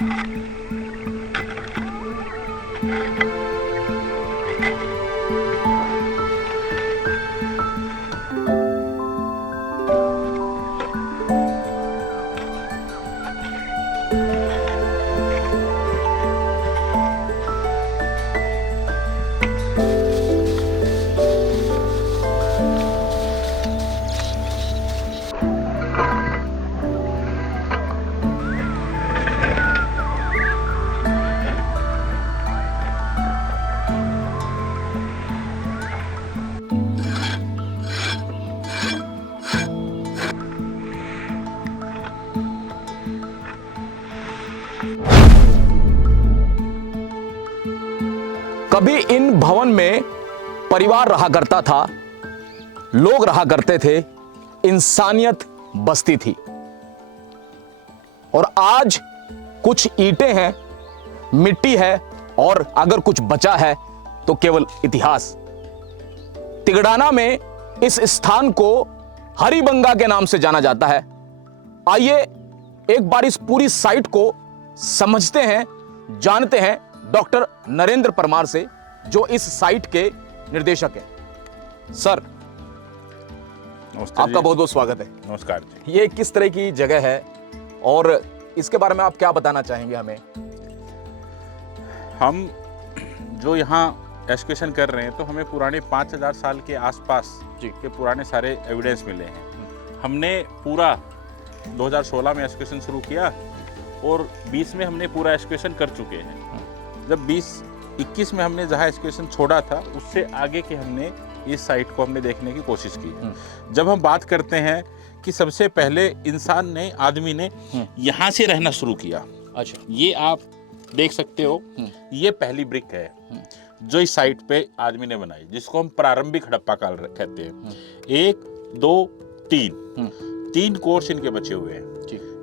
कभी इन भवन में परिवार रहा करता था, लोग रहा करते थे, इंसानियत बसती थी। और आज कुछ ईंटें हैं, मिट्टी है, और अगर कुछ बचा है तो केवल इतिहास। तिगड़ाना में इस स्थान को हरिबंगा के नाम से जाना जाता है। आइए एक बार इस पूरी साइट को समझते हैं, जानते हैं डॉक्टर नरेंद्र परमार से, जो इस साइट के निर्देशक हैं। सर, आपका बहुत बहुत स्वागत है। नमस्कार जी। ये किस तरह की जगह है और इसके बारे में आप क्या बताना चाहेंगे हमें? हम जो यहाँ एक्सकवेशन कर रहे हैं तो हमें पुराने 5000 साल के आसपास के पुराने सारे एविडेंस मिले हैं। हमने पूरा 2016 में एक्सकवेशन शुरू किया और 20 में हमने पूरा एक्सकवेशन कर चुके हैं। जब 20-21 में हमने जहाँ एक्सकवेशन छोड़ा था उससे आगे के हमने इस साइट को हमने देखने की कोशिश की। जब हम बात करते हैं कि सबसे पहले इंसान ने, आदमी ने यहाँ से रहना शुरू किया। अच्छा, ये आप देख सकते हो, ये पहली ब्रिक है जो इस साइट पे आदमी ने बनाई, जिसको हम प्रारंभिक हड़प्पा काल कहते हैं। 1, 2, 3 कोर्स इनके बचे हुए हैं।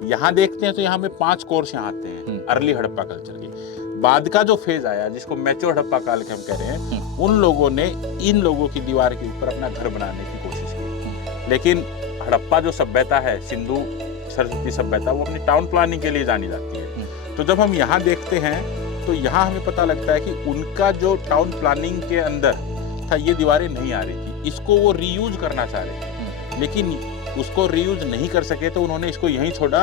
यहाँ देखते हैं तो यहाँ में 5 कोर्स यहाँ आते हैं अर्ली हड़प्पा कल्चर के। बाद का जो फेज आया जिसको मैच्योर हड़प्पा काल के हम कह रहे हैं, उन लोगों ने इन लोगों की दीवार के ऊपर अपना घर बनाने की कोशिश की। लेकिन हड़प्पा जो सभ्यता है, सिंधु सरस्वती सभ्यता, वो अपनी टाउन प्लानिंग के लिए जानी जाती है। तो जब हम यहाँ देखते हैं तो यहाँ हमें पता लगता है कि उनका जो टाउन प्लानिंग के अंदर था, ये दीवारें नहीं आ रही थी, इसको वो रीयूज करना चाह रहे थे, लेकिन उसको रीयूज नहीं कर सके तो उन्होंने इसको यहीं छोड़ा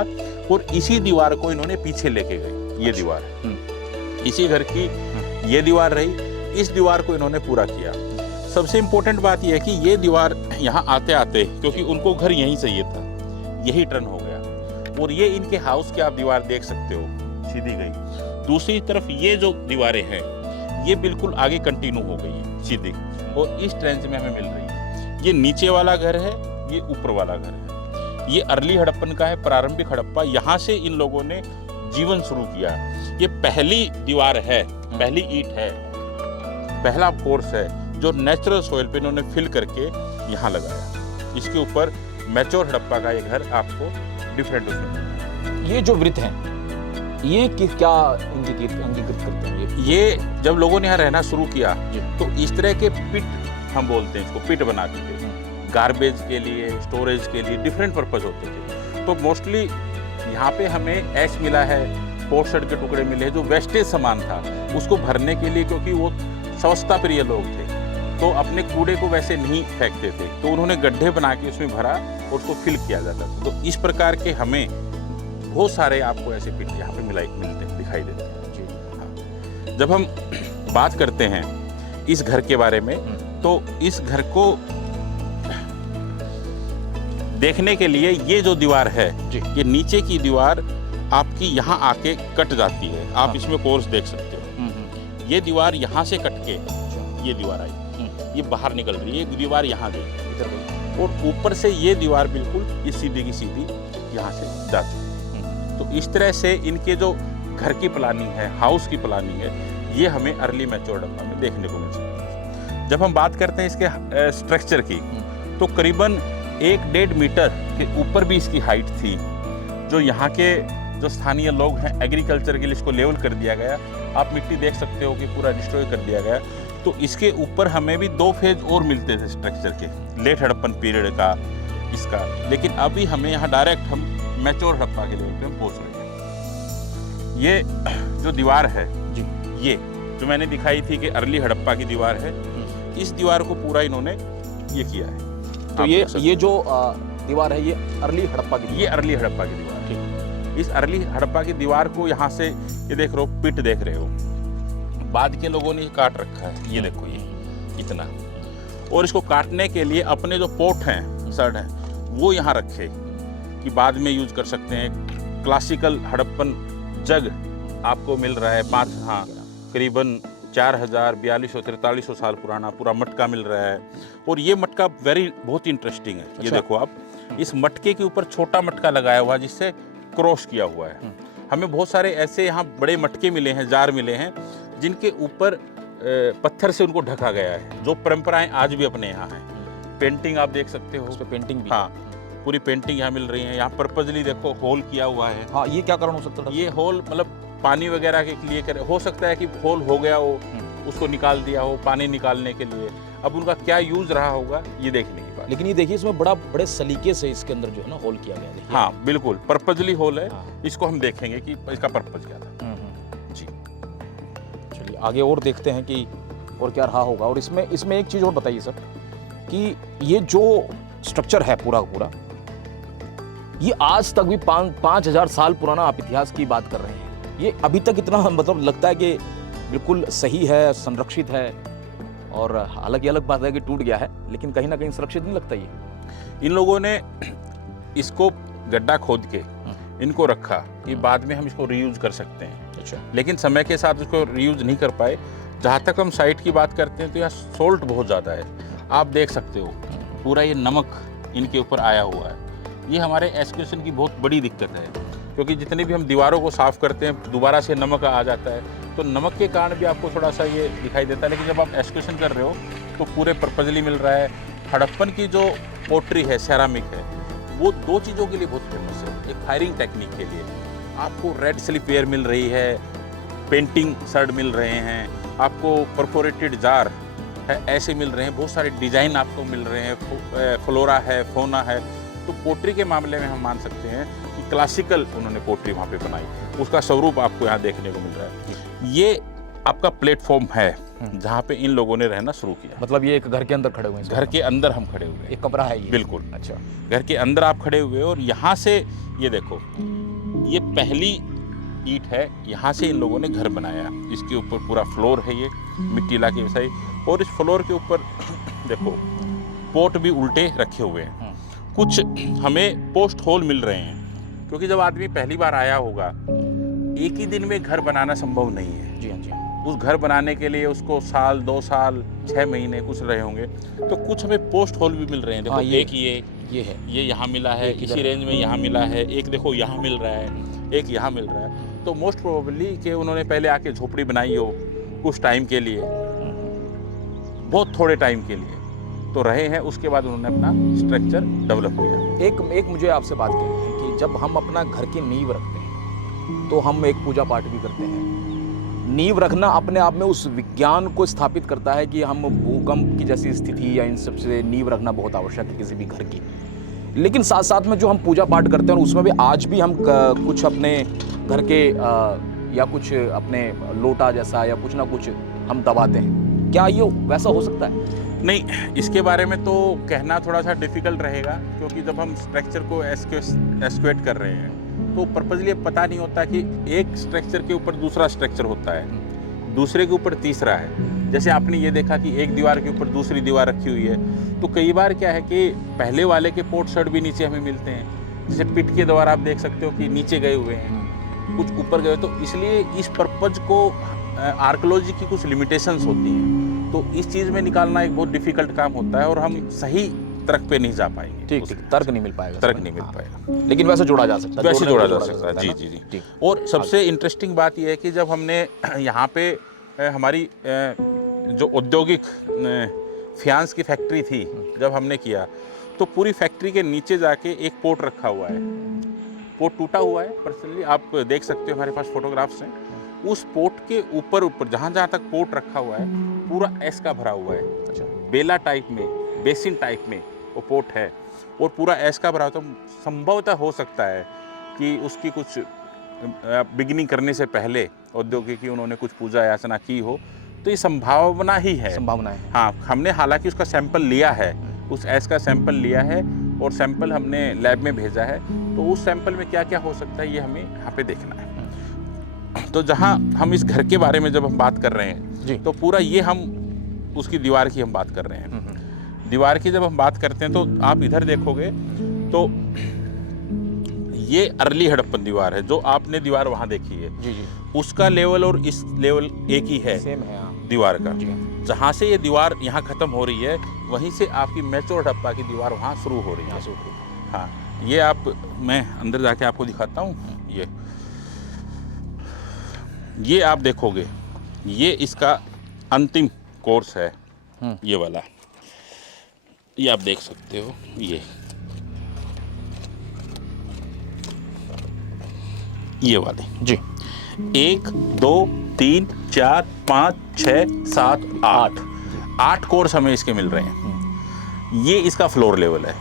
और इसी दीवार को इन्होंने पीछे लेके गए। ये दीवार इसी घर की ये दीवार रही, इस दीवार को इन्होंने पूरा किया। सबसे इंपॉर्टेंट बात यह है कि ये दीवार यहाँ आते आते, क्योंकि उनको घर यहीं चाहिए था, यही टर्न हो गया और ये इनके हाउस की आप दीवार देख सकते हो, सीधी गई। दूसरी तरफ ये जो दीवारें हैं ये बिल्कुल आगे कंटिन्यू हो गई है सीधी, और इस ट्रेंच में हमें मिल रही है। ये नीचे वाला घर है, ये ऊपर वाला घर है। ये अर्ली हड़प्पन का है, प्रारंभिक हड़प्पा। यहाँ से इन लोगों ने जीवन शुरू किया। ये पहली दीवार है, पहली ईंट है, पहला कोर्स है जो नेचुरल सॉइल पे इन्होंने फिल करके यहाँ लगाया। इसके ऊपर मैच्योर हड़प्पा का ये घर आपको डिफरेंट उसमें। ये जो वृत्त हैं, ये क्या अंगीकृत करते हैं? ये जब लोगों ने यहाँ रहना शुरू किया तो इस तरह के पिट, हम बोलते हैं इसको, पिट बनाते थे गार्बेज के लिए, स्टोरेज के लिए, डिफरेंट पर्पज होते थे। तो मोस्टली यहाँ पे हमें ऐश मिला है, पोस्टर्ड के टुकड़े मिले, जो वेस्टेज सामान था उसको भरने के लिए, क्योंकि वो स्वच्छता प्रिय लोग थे तो अपने कूड़े को वैसे नहीं फेंकते थे, तो उन्होंने गड्ढे बना के उसमें भरा और उसको फिल किया जाता था। तो इस प्रकार के हमें बहुत सारे आपको ऐसे पिट यहाँ पे मिलते हैं, दिखाई देते हैं। हाँ। जब हम बात करते हैं इस घर के बारे में, तो इस घर को देखने के लिए ये जो दीवार है, ये नीचे की दीवार आपकी यहाँ आके कट जाती है। आप इसमें कोर्स देख सकते हो। ये दीवार यहाँ से कट के ये दीवार आई, ये बाहर निकल रही है, ये दीवार यहाँ गई इधर गई, और ऊपर से ये दीवार बिल्कुल इस सीधी की सीधी यहाँ से जाती है। तो इस तरह से इनके जो घर की प्लानिंग है, हाउस की प्लानिंग है, ये हमें अर्ली मैच्योर हड़प्पा में देखने को मिल सकती है। जब हम बात करते हैं इसके स्ट्रक्चर की, तो करीबन 1-1.5 मीटर के ऊपर भी इसकी हाइट थी। जो यहाँ के जो स्थानीय लोग हैं, एग्रीकल्चर के लिए इसको लेवल कर दिया गया। आप मिट्टी देख सकते हो कि पूरा डिस्ट्रॉय कर दिया गया। तो इसके ऊपर हमें भी 2 फेज और मिलते थे स्ट्रक्चर के, लेट हड़प्पन पीरियड का, इसका। लेकिन अभी हमें यहाँ डायरेक्ट हम मैच्योर हड़प्पा के लेवल पे हम पहुँच रहे हैं। ये जो दीवार है जी। ये जो मैंने दिखाई थी कि अर्ली हड़प्पा की दीवार है, इस दीवार को पूरा इन्होंने ये किया है। तो आप देख सकते ये जो दीवार है ये अर्ली हड़प्पा की हो। ये अर्ली हड़प्पा की दीवार है। इस अर्ली हड़प्पा की दीवार को यहाँ से ये देख रहे हो, पिट देख रहे हो, बाद के लोगों ने ये काट रखा है। ये देखो ये इतना, और इसको काटने के लिए अपने जो पोर्ट हैं, सड हैं, वो यहाँ रखे कि बाद में यूज कर सकते हैं। क्लासिकल हड़प्पन जग आपको मिल रहा है करीबन 4000-4200-4300 साल पुराना पूरा मटका मिल रहा है। और ये मटका बहुत इंटरेस्टिंग है। ये देखो आप, इस मटके के ऊपर छोटा मटका लगाया हुआ है जिससे क्रॉस किया हुआ है। हमें बहुत सारे ऐसे यहाँ बड़े मटके मिले हैं, जार मिले हैं, जिनके ऊपर पत्थर से उनको ढका गया है, जो परंपराएं आज भी अपने यहाँ हैं। पेंटिंग आप देख सकते हो, उस पे पेंटिंग भी। हाँ, पूरी पेंटिंग यहाँ मिल रही है। यहाँ पर्पजली देखो होल किया हुआ है। हाँ, ये क्या कारण हो सकता था? ये होल मतलब पानी वगैरह के लिए करे, हो सकता है कि होल हो गया हो, उसको निकाल दिया हो पानी निकालने के लिए। अब उनका क्या यूज रहा होगा ये देखने की बात। लेकिन ये देखिए इसमें बड़े सलीके से इसके अंदर जो है ना होल किया गया है। हाँ बिल्कुल, पर्पजली होल है। हाँ। इसको हम देखेंगे कि इसका पर्पज क्या था। जी चलिए आगे और देखते हैं कि और क्या रहा होगा। और इसमें एक चीज़ और बताइए सर, कि ये जो स्ट्रक्चर है पूरा पूरा, ये आज तक भी 5000 साल पुराना आप इतिहास की बात कर रहे हैं, ये अभी तक इतना मतलब लगता है कि बिल्कुल सही है, संरक्षित है। और हालांकि अलग बात है कि टूट गया है, लेकिन कहीं ना कहीं सुरक्षित नहीं लगता ये। इन लोगों ने इसको गड्ढा खोद के इनको रखा कि बाद में हम इसको रीयूज कर सकते हैं। अच्छा। लेकिन समय के साथ इसको रीयूज नहीं कर पाए। जहाँ तक हम साइट की बात करते हैं तो यहाँ सोल्ट बहुत ज़्यादा है। आप देख सकते हो पूरा ये नमक इनके ऊपर आया हुआ है। ये हमारे एक्सकेवेशन की बहुत बड़ी दिक्कत है, क्योंकि जितनी भी हम दीवारों को साफ़ करते हैं दोबारा से नमक आ जाता है, तो नमक के कारण भी आपको थोड़ा सा ये दिखाई देता है। लेकिन जब आप एक्सकेवेशन कर रहे हो तो पूरे पर्पजली मिल रहा है। हड़प्पन की जो पोट्री है, सेरामिक है, वो दो चीज़ों के लिए बहुत फेमस है। एक फायरिंग टेक्निक के लिए आपको रेड स्लिपवेयर मिल रही है, पेंटिंग सर्ड मिल रहे हैं, आपको परफोरेटेड जार है ऐसे मिल रहे हैं, बहुत सारे डिज़ाइन आपको मिल रहे हैं, फ्लोरा है, फोना है। तो पोट्री के मामले में हम मान सकते हैं कि क्लासिकल उन्होंने पोट्री वहाँ पे बनाई, उसका स्वरूप आपको यहाँ देखने को मिल रहा है। ये आपका प्लेटफॉर्म है जहाँ पे इन लोगों ने रहना शुरू किया। मतलब ये एक घर के अंदर खड़े हुए हैं? घर के अंदर हम खड़े हुए हैं। एक कमरा है ये? बिल्कुल। अच्छा। घर के अंदर आप खड़े हुए हो और यहाँ से ये देखो, ये पहली ईंट है, यहाँ से इन लोगों ने घर बनाया। इसके ऊपर पूरा फ्लोर है, ये मिट्टी ला के वैसा ही। और इस फ्लोर के ऊपर देखो पोट भी उल्टे रखे हुए हैं। कुछ हमें पोस्ट होल मिल रहे हैं, क्योंकि जब आदमी पहली बार आया होगा, एक ही दिन में घर बनाना संभव नहीं है। जी हाँ जी। उस घर बनाने के लिए उसको साल, 2 साल, 6 महीने कुछ रहे होंगे। तो कुछ हमें पोस्ट होल भी मिल रहे हैं। देखो एक ये है, ये यहाँ मिला है, इसी रेंज में यहाँ मिला है, एक देखो यहाँ मिल रहा है, एक यहाँ मिल रहा है। तो मोस्ट प्रोबेबली कि उन्होंने पहले आके झोपड़ी बनाई हो कुछ टाइम के लिए, बहुत थोड़े टाइम के लिए तो रहे हैं, उसके बाद उन्होंने अपना स्ट्रक्चर डेवलप किया। एक मुझे आपसे बात करनी है कि जब हम अपना घर की नींव रखते हैं तो हम एक पूजा पाठ भी करते हैं। नींव रखना अपने आप में उस विज्ञान को स्थापित करता है कि हम भूकंप की जैसी स्थिति या इन सब से नींव रखना बहुत आवश्यक है किसी भी घर की। लेकिन साथ साथ में जो हम पूजा पाठ करते हैं उसमें भी आज भी हम कुछ अपने घर के या कुछ अपने लोटा जैसा या कुछ ना कुछ हम दबाते हैं। क्या ये वैसा हो सकता है? नहीं, इसके बारे में तो कहना थोड़ा सा डिफिकल्ट रहेगा, क्योंकि जब हम स्ट्रक्चर को एस्कुएट कर रहे हैं तो पर्पजली पता नहीं होता कि एक स्ट्रक्चर के ऊपर दूसरा स्ट्रक्चर होता है, दूसरे के ऊपर तीसरा है। जैसे आपने ये देखा कि एक दीवार के ऊपर दूसरी दीवार रखी हुई है, तो कई बार क्या है कि पहले वाले के पोर्ट शर्ट भी नीचे हमें मिलते हैं। जैसे पिट के द्वारा आप देख सकते हो कि नीचे गए हुए हैं, कुछ ऊपर गए। तो इसलिए इस पर्पज को आर्कियोलॉजी की कुछ लिमिटेशंस होती हैं, तो इस चीज़ में निकालना एक बहुत डिफिकल्ट काम होता है और हम सही तर्क पे नहीं जा पाएंगे। ठीक, तर्क नहीं मिल पाएगा। तर्क नहीं मिल पाएगा, लेकिन वैसे जोड़ा जा सकता है। वैसे जोड़ा जा सकता है। जी जी जी। और सबसे इंटरेस्टिंग बात यह है कि जब हमने यहाँ पे हमारी जो औद्योगिक फियांस की फैक्ट्री थी, जब हमने किया तो पूरी फैक्ट्री के नीचे जाके एक पोर्ट रखा हुआ है। पोर्ट टूटा हुआ है, पर्सनली आप देख सकते हो, हमारे पास फोटोग्राफ्स हैं। उस पोर्ट के ऊपर जहाँ जहाँ तक पोर्ट रखा हुआ है पूरा ऐस का भरा हुआ है। अच्छा। बेला टाइप में, बेसिन टाइप में वो पोर्ट है और पूरा ऐस का भरा हुआ। तो संभवतः हो सकता है कि उसकी कुछ बिगिनिंग करने से पहले औद्योगिकी उन्होंने कुछ पूजा याचना की हो, तो ये संभावना ही है। संभावनाएं हैं। हाँ, हमने हालांकि उसका सैंपल लिया है, उस ऐस का सैंपल लिया है और सैंपल हमने लैब में भेजा है, तो उस सैंपल में क्या क्या हो सकता है ये हमें यहाँ पे देखना है। तो जहाँ हम इस घर के बारे में जब हम बात कर रहे हैं जी। तो पूरा ये हम उसकी दीवार की हम बात कर रहे हैं। दीवार की जब हम बात करते हैं तो आप इधर देखोगे तो ये अर्ली हड़प्पन दीवार है, जो आपने दीवार वहाँ देखी है जी जी उसका लेवल और इस लेवल एक ही है सेम है। हाँ दीवार का। जी जहाँ से ये दीवार यहाँ खत्म हो रही है वहीं से आपकी मैच्योर हड़प्पा की दीवार वहाँ शुरू हो रही है। हाँ, ये आप, मैं अंदर जाके आपको दिखाता हूँ। ये आप देखोगे, ये इसका अंतिम कोर्स है, ये वाला, ये आप देख सकते हो। ये वाले जी 1 2 3 4 5 6 7 8 कोर्स हमें इसके मिल रहे हैं। ये इसका फ्लोर लेवल है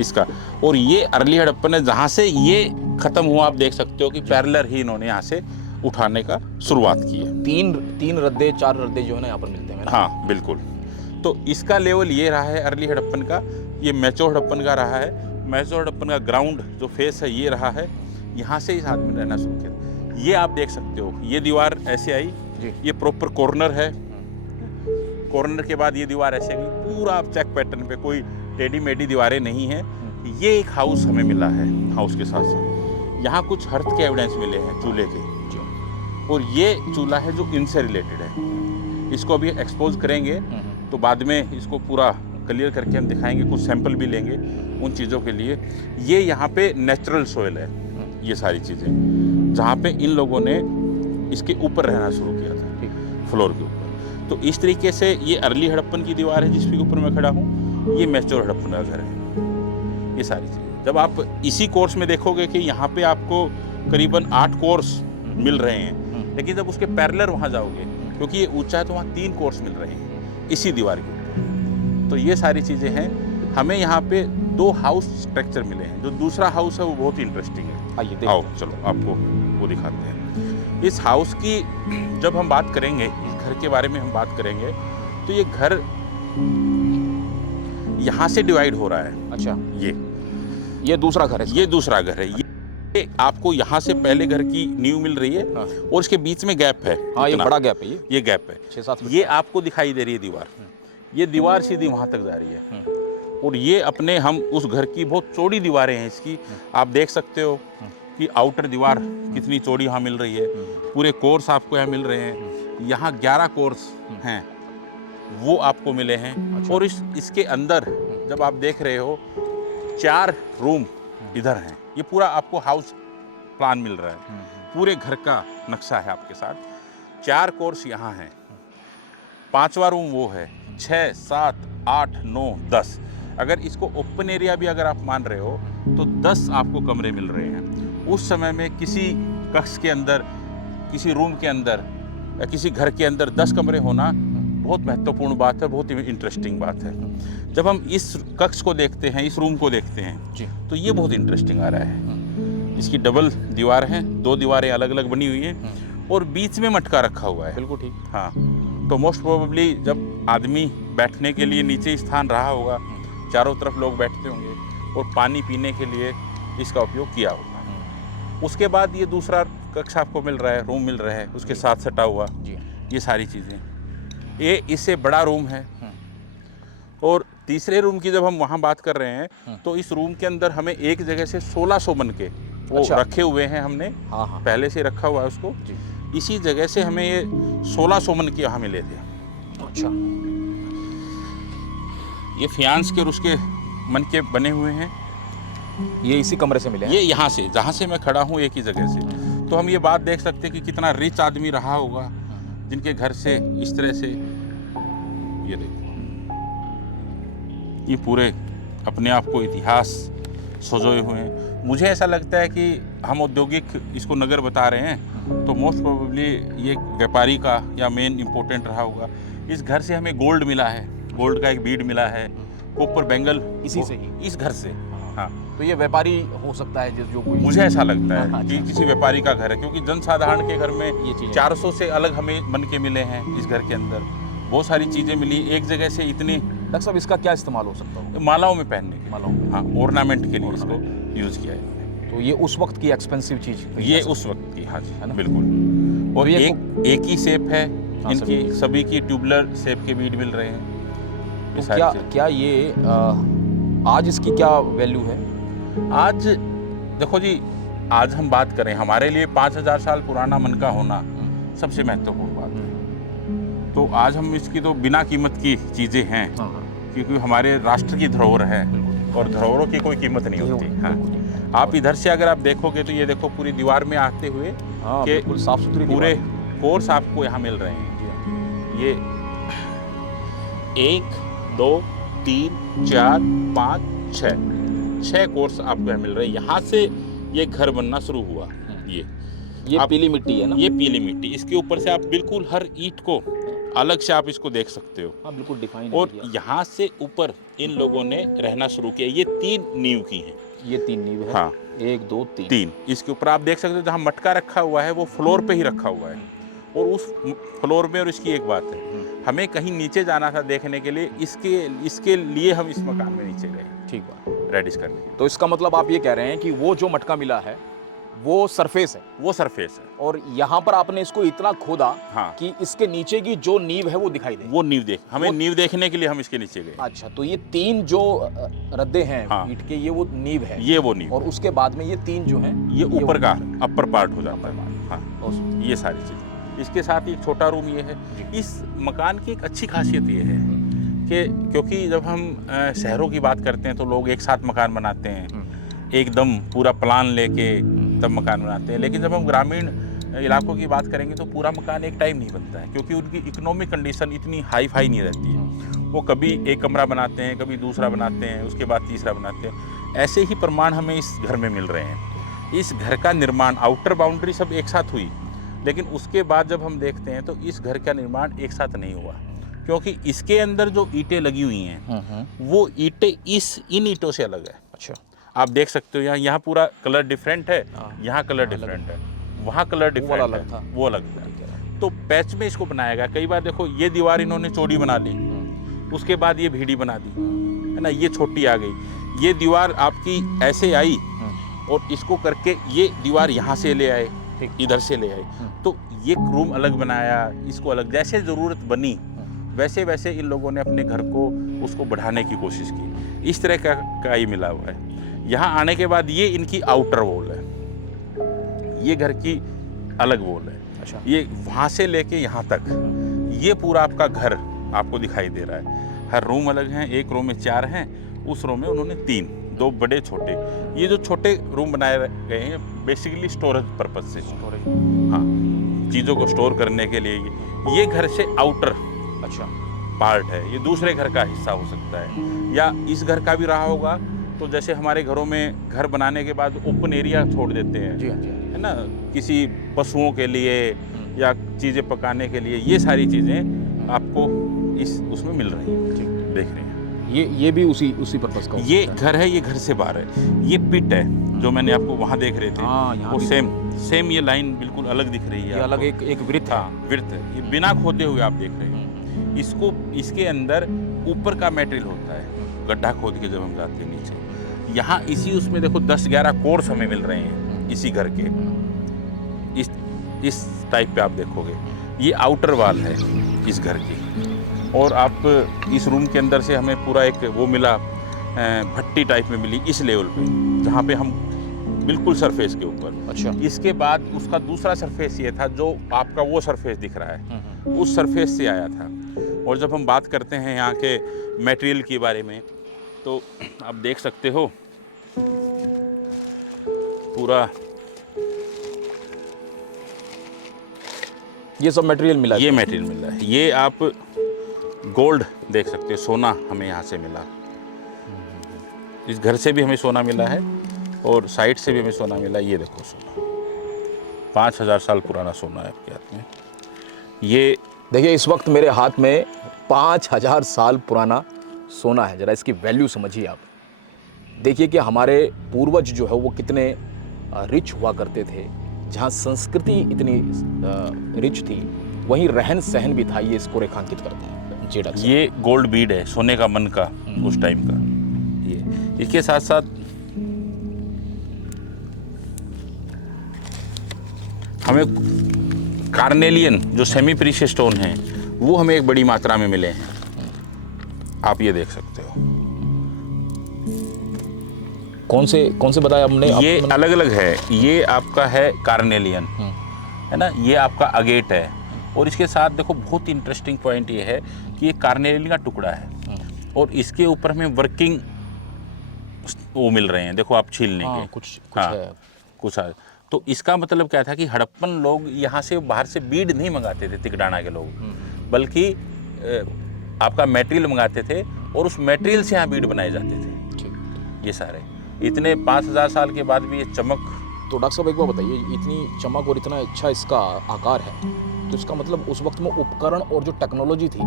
इसका, और ये अर्ली हड़प्पन है जहाँ से ये खत्म हुआ। आप देख सकते हो कि पैरेलल ही इन्होंने यहाँ से उठाने का शुरुआत की है। तीन रद्दे 4 रद्दे जो है ना यहाँ पर मिलते हैं। हाँ बिल्कुल। तो इसका लेवल ये रहा है अर्ली हड़प्पन का, ये मैच्योर हड़प्पन का रहा है। मैच्योर हड़प्पन का ग्राउंड जो फेस है ये रहा है, यहाँ से इस आदमी ने रहना शुरू किया। ये आप देख सकते हो, ये दीवार ऐसे आई जी। ये प्रॉपर कॉर्नर है। कॉर्नर के बाद ये दीवार ऐसे गई, पूरा आप चेक पैटर्न पे, कोई टेढ़ी मेढ़ी दीवारें नहीं हैं। ये एक हाउस हमें मिला है, हाउस के साथ साथ यहाँ कुछ हर्थ के एविडेंस मिले हैं चूल्हे के, और ये चूल्हा है जो इनसे रिलेटेड है। इसको अभी एक्सपोज करेंगे तो बाद में इसको पूरा क्लियर करके हम दिखाएंगे, कुछ सैंपल भी लेंगे उन चीज़ों के लिए। ये यहाँ पे नेचुरल सोयल है, ये सारी चीज़ें, जहाँ पे इन लोगों ने इसके ऊपर रहना शुरू किया था, फ्लोर के ऊपर। तो इस तरीके से ये अर्ली हड़प्पन की दीवार है जिसके ऊपर मैं खड़ा हूँ। ये मैच्योर हड़प्पन का घर है। ये सारी चीज़ें जब आप इसी कोर्स में देखोगे कि यहाँ पे आपको करीबन 8 कोर्स मिल रहे हैं, लेकिन जब उसके पैरेलल वहाँ जाओगे, क्योंकि ये ऊंचा है, तो वहाँ 3 कोर्स मिल रहे हैं इसी दीवार के ऊपर। तो ये सारी चीज़ें हैं। हमें यहाँ पे 2 हाउस स्ट्रक्चर मिले हैं। जो दूसरा हाउस है वो बहुत ही इंटरेस्टिंग है। आइए आओ चलो आपको वो दिखाते हैं। इस हाउस की जब हम बात करेंगे, इस घर के बारे में हम बात करेंगे, तो ये घर यहाँ से डिवाइड हो रहा है। अच्छा, ये दूसरा घर है। ये दूसरा घर है। ये आपको यहाँ से पहले घर की नींव मिल रही है, हाँ। और इसके बीच में गैप है। हाँ, ये इतना। बड़ा गैप है। ये गैप है 6-7 ये आपको दिखाई दे रही है दीवार। ये दीवार सीधी वहाँ तक जा रही है, और ये अपने हम उस घर की बहुत चौड़ी दीवारें हैं इसकी। आप देख सकते हो कि आउटर दीवार कितनी चौड़ी यहाँ मिल रही है। पूरे कोर्स आपको यहाँ मिल रहे हैं। यहाँ 11 कोर्स हैं वो आपको मिले हैं। अच्छा। और इसके अंदर जब आप देख रहे हो 4 रूम इधर हैं। ये पूरा आपको हाउस प्लान मिल रहा है, पूरे घर का नक्शा है आपके साथ। 4 कोर्स यहाँ हैं, 5वां रूम वो है। 6 7 8 9 10, अगर इसको ओपन एरिया भी अगर आप मान रहे हो तो 10 आपको कमरे मिल रहे हैं। उस समय में किसी कक्ष के अंदर, किसी रूम के अंदर या किसी घर के अंदर 10 कमरे होना बहुत महत्वपूर्ण बात है, बहुत ही इंटरेस्टिंग बात है। जब हम इस कक्ष को देखते हैं, इस रूम को देखते हैं जी, तो ये बहुत इंटरेस्टिंग आ रहा है। इसकी डबल दीवार है, 2 दीवारें अलग अलग बनी हुई हैं, और बीच में मटका रखा हुआ है। बिल्कुल ठीक। हाँ, तो मोस्ट प्रोबेबली जब आदमी बैठने के लिए नीचे स्थान रहा होगा, चारों तरफ लोग बैठते होंगे, और पानी पीने के लिए इसका उपयोग किया होगा। उसके बाद ये दूसरा कक्ष आपको मिल रहा है, रूम मिल रहा है उसके साथ सटा हुआ। जी, ये सारी चीज़ें, ये इससे बड़ा रूम है। और तीसरे रूम की जब हम वहाँ बात कर रहे हैं तो इस रूम के अंदर हमें एक जगह से 1600 बन के वो अच्छा। रखे हुए हैं हमने। हाँ हाँ पहले से रखा हुआ है उसको। जी। इसी जगह से हमें ये 1600 मन के यहाँ मिले थे। अच्छा, ये फियांस के और उसके मन के बने हुए हैं। ये इसी कमरे से मिले हैं। ये यहाँ से, जहाँ से मैं खड़ा हूँ, एक ही जगह से। तो हम ये बात देख सकते हैं कि कितना रिच आदमी रहा होगा जिनके घर से इस तरह से, ये देखो, ये पूरे अपने आप को इतिहास सजोए हुए हैं। मुझे ऐसा लगता है कि हम औद्योगिक इसको नगर बता रहे हैं, तो मोस्ट प्रोबेबली ये व्यापारी का या मेन इम्पोर्टेंट रहा होगा। इस घर से हमें गोल्ड मिला है, गोल्ड का एक बीड मिला है, कॉपर बैंगल इसी से ही, इस घर से। हाँ, तो तो ये व्यापारी हो सकता है जो कोई, मुझे ऐसा लगता है हाँ, कि किसी व्यापारी का घर है, क्योंकि जनसाधारण के घर में ये चीज़ें 400 से अलग हमें बन के मिले हैं। इस घर के अंदर बहुत सारी चीज़ें मिली, एक जगह से इतनी। डॉक्टर साहब इसका क्या इस्तेमाल हो सकता होगा? मालाओं में पहनने के, मालाओं में। हाँ, ऑर्नामेंट के लिए इसको यूज़ किया है। तो ये उस वक्त की एक्सपेंसिव चीज़ ये उस वक्त की, हाँ जी, है ना? बिल्कुल। और तो ये एक ही शेप है हाँ, इनकी, सभी की ट्यूबुलर शेप के बीड मिल रहे हैं। ये तो सारी क्या चीज़ें। क्या ये आज इसकी क्या वैल्यू है? आज देखो जी, आज हम बात करें, हमारे लिए 5000 साल पुराना मन का होना सबसे महत्वपूर्ण बात है। तो आज हम इसकी तो बिना कीमत की चीज़ें हैं, हाँ, हाँ, क्योंकि हमारे राष्ट्र की धरोहर है बिल्कुल। और धरोहरों की कोई कीमत नहीं होती। हाँ, आप इधर से अगर आप देखोगे तो ये देखो पूरी दीवार में आते हुए हाँ, कि बिल्कुल साफ सुथरी पूरे दीवार। कोर्स आपको यहाँ मिल रहे हैं। जी हाँ। ये 1 2 3 4 5 6 कोर्स आपको यहाँ मिल रहे हैं। यहाँ से ये घर बनना शुरू हुआ। ये आप- पीली मिट्टी है ना? ये पीली मिट्टी, इसके ऊपर से आप बिल्कुल हर ईंट को अलग से आप इसको देख सकते हो। हाँ, बिल्कुल डिफाइन और यहाँ से ऊपर इन लोगों ने रहना शुरू किया। ये 3 नींव की हैं। ये 3 नींव है। हाँ, 1 2 3। 3 इसके ऊपर आप देख सकते हो, जहाँ मटका रखा हुआ है वो फ्लोर पे ही रखा हुआ है। और उस फ्लोर में, और इसकी एक बात है, हमें कहीं नीचे जाना था देखने के लिए, इसके लिए हम इस मकान में नीचे गए, ठीक बात। रेडिश करने के लिए। तो इसका मतलब आप ये कह रहे हैं कि वो जो मटका मिला है वो सरफेस है, वो सरफेस है। और यहाँ पर आपने इसको इतना खोदा हाँ, कि इसके नीचे की जो नींव है वो दिखाई दे। वो नींव हमें वो- नींव देखने के लिए हम इसके नीचे गए। अच्छा, तो ये 3 जो रद्दे हैं हाँ। ईंट के, ये वो नींव है। ये वो नींव, और उसके बाद में ये 3 जो हैं ये ऊपर वो- का अपर पार्ट हो जाता है। हाँ, और- ये सारी चीज़ें। इसके साथ एक छोटा रूम ये है। इस मकान की एक अच्छी खासियत ये है कि क्योंकि जब हम शहरों की बात करते हैं तो लोग एक साथ मकान बनाते हैं, एकदम पूरा प्लान लेके तब मकान बनाते हैं। लेकिन जब हम ग्रामीण इलाकों की बात करेंगे तो पूरा मकान एक टाइम नहीं बनता है, क्योंकि उनकी इकोनॉमिक कंडीशन इतनी हाई फाई नहीं रहती है। वो कभी एक कमरा बनाते हैं, कभी दूसरा बनाते हैं, उसके बाद तीसरा बनाते हैं। ऐसे ही प्रमाण हमें इस घर में मिल रहे हैं। इस घर का निर्माण, आउटर बाउंड्री सब एक साथ हुई, लेकिन उसके बाद जब हम देखते हैं तो इस घर का निर्माण एक साथ नहीं हुआ, क्योंकि इसके अंदर जो ईंटें लगी हुई हैं वो ईंटें इन ईंटों से अलग है। अच्छा, आप देख सकते हो यहाँ पूरा कलर डिफरेंट है, यहाँ कलर डिफरेंट है, वहाँ कलर डिफरेंट अलग था। है, वो अलग था। तो पैच में इसको बनाया गया। कई बार देखो ये दीवार इन्होंने चौड़ी बना ली, उसके बाद ये भीड़ी बना दी, है ना, ये छोटी आ गई। ये दीवार आपकी ऐसे आई और इसको करके ये दीवार यहाँ से ले आए, इधर से ले आए, तो ये रूम अलग बनाया, इसको अलग। जैसे ज़रूरत बनी वैसे वैसे इन लोगों ने अपने घर को उसको बढ़ाने की कोशिश की। इस तरह का ये मिला हुआ है। यहाँ आने के बाद ये इनकी आउटर वॉल है, ये घर की अलग वॉल है। अच्छा, ये वहाँ से लेके यहाँ तक ये पूरा आपका घर आपको दिखाई दे रहा है। हर रूम अलग हैं। एक रूम में 4 हैं, उस रूम में उन्होंने 3, 2 बड़े छोटे। ये जो छोटे रूम बनाए गए हैं बेसिकली स्टोरेज पर्पज से, हाँ, चीज़ों को स्टोर करने के लिए। ये घर से आउटर अच्छा पार्ट है, ये दूसरे घर का हिस्सा हो सकता है, या इस घर का भी रहा होगा। तो जैसे हमारे घरों में घर बनाने के बाद ओपन एरिया छोड़ देते हैं, जी हाँ, जी है ना, किसी पशुओं के लिए या चीज़ें पकाने के लिए, ये सारी चीज़ें आपको इस उसमें मिल रही हैं, देख रहे हैं। ये भी उसी पर्पस का हो ये सकता है। घर है, ये घर से बाहर है। ये पिट है जो मैंने आपको वहाँ देख रहे थे, हाँ, यहाँ वो भी सेम ये लाइन बिल्कुल अलग दिख रही है। ये अलग आपको। एक वृत्त है। हाँ, वृत्त है। ये बिना खोदे हुए आप देख रहे हैं। इसको, इसके अंदर ऊपर का मटेरियल होता है, गड्ढा खोद के जब हम जाते हैं नीचे, यहाँ इसी उसमें देखो 10-11 कोर्स हमें मिल रहे हैं इसी घर के। इस टाइप पे आप देखोगे ये आउटर वाल है इस घर की। और आप इस रूम के अंदर से हमें पूरा एक वो मिला, भट्टी टाइप में मिली इस लेवल पे, जहाँ पे हम बिल्कुल सरफेस के ऊपर। अच्छा, इसके बाद उसका दूसरा सरफेस ये था जो आपका वो सरफेस दिख रहा है, उस सरफेस से आया था। और जब हम बात करते हैं यहाँ के मटेरियल के बारे में, तो आप देख सकते हो पूरा ये सब मटेरियल मिला है। ये मटेरियल मिला है। ये आप गोल्ड देख सकते हो, सोना हमें यहाँ से मिला। इस घर से भी हमें सोना मिला है और साइड से भी हमें सोना मिला। ये देखो सोना, 5000 साल पुराना सोना है आपके हाथ में। ये देखिए इस वक्त मेरे हाथ में 5000 साल पुराना सोना है। जरा इसकी वैल्यू समझिए आप। देखिए कि हमारे पूर्वज जो है वो कितने रिच हुआ करते थे। जहाँ संस्कृति इतनी रिच थी, वहीं रहन सहन भी था। ये इसको रेखांकित करता है। जी डॉक्टर साहब। ये गोल्ड बीड है, सोने का मन का उस टाइम का। ये इसके साथ साथ हमें कार्नेलियन जो सेमी प्रीशियस स्टोन है वो हमें एक बड़ी मात्रा में मिले हैं। आप ये देख सकते हो। कौन से बताया हमने? ये अलग अलग है। ये आपका है कार्नेलियन, है ना, ये आपका अगेट है। और इसके साथ देखो बहुत इंटरेस्टिंग पॉइंट ये है कि ये कार्नेलियन का टुकड़ा है और इसके ऊपर हमें वर्किंग वो मिल रहे हैं। देखो आप छीलने के कुछ है कुछ है। तो इसका मतलब क्या था कि हड़प्पन लोग यहाँ से बाहर से बीड नहीं मंगाते थे, तिगड़ाना के लोग, बल्कि आपका मटेरियल मंगाते थे और उस मटेरियल से यहाँ बीड बनाए जाते थे। ये सारे इतने 5000 साल के बाद भी ये चमक। तो डॉक्टर साहब एक बार बताइए, इतनी चमक और इतना अच्छा इसका आकार है, तो इसका मतलब उस वक्त में उपकरण और जो टेक्नोलॉजी थी